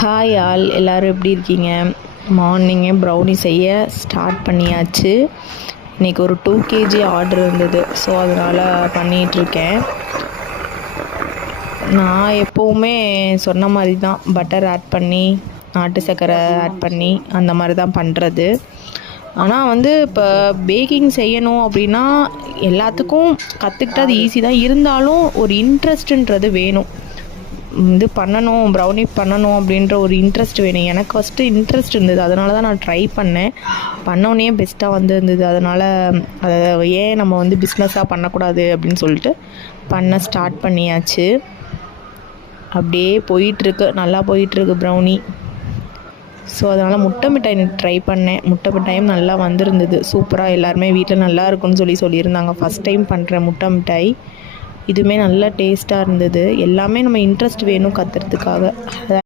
Hi all, எல்லோரும் எப்படி இருக்கீங்க? மார்னிங்கே ப்ரௌனி செய்ய ஸ்டார்ட் பண்ணியாச்சு. இன்றைக்கி ஒரு 2 kg ஆர்டர் இருந்தது, ஸோ அதனால் பண்ணிகிட்ருக்கேன். நான் எப்போவுமே சொன்ன மாதிரி தான் பட்டர் ஆட் பண்ணி, நாட்டு சர்க்கரை ஆட் பண்ணி அந்த மாதிரி தான் பண்ணுறது. ஆனால் இப்போ பேக்கிங் செய்யணும் அப்படின்னா எல்லாத்துக்கும் கற்றுக்கிட்டு அது ஈஸி தான். இருந்தாலும் ஒரு இன்ட்ரெஸ்ட்டுன்றது வேணும். பண்ணணும், ப்ரௌனி பண்ணணும் அப்படின்ற ஒரு இன்ட்ரெஸ்ட் வேணும். எனக்கு ஃபஸ்ட்டு இன்ட்ரெஸ்ட் இருந்தது, அதனால தான் நான் ட்ரை பண்ணேன். பண்ணோடனே பெஸ்ட்டாக இருந்தது. அதனால் அதை ஏன் நம்ம பிஸ்னஸாக பண்ணக்கூடாது அப்படின்னு சொல்லிட்டு பண்ண ஸ்டார்ட் பண்ணியாச்சு. அப்படியே போயிட்டுருக்கு, நல்லா போயிட்டுருக்கு ப்ரௌனி. ஸோ அதனால் முட்டை மிட்டாய் ட்ரை பண்ணேன். முட்டை மிட்டாயும் நல்லா வந்திருந்தது, சூப்பராக. எல்லாருமே வீட்டில் நல்லா இருக்குன்னு சொல்லியிருந்தாங்க. ஃபஸ்ட் டைம் பண்ணுறேன் முட்டை மிட்டாய். இதுவுமே நல்ல டேஸ்ட்டாக இருந்தது. எல்லாமே நம்ம இன்ட்ரெஸ்ட் வேணும் கற்றுறதுக்காக.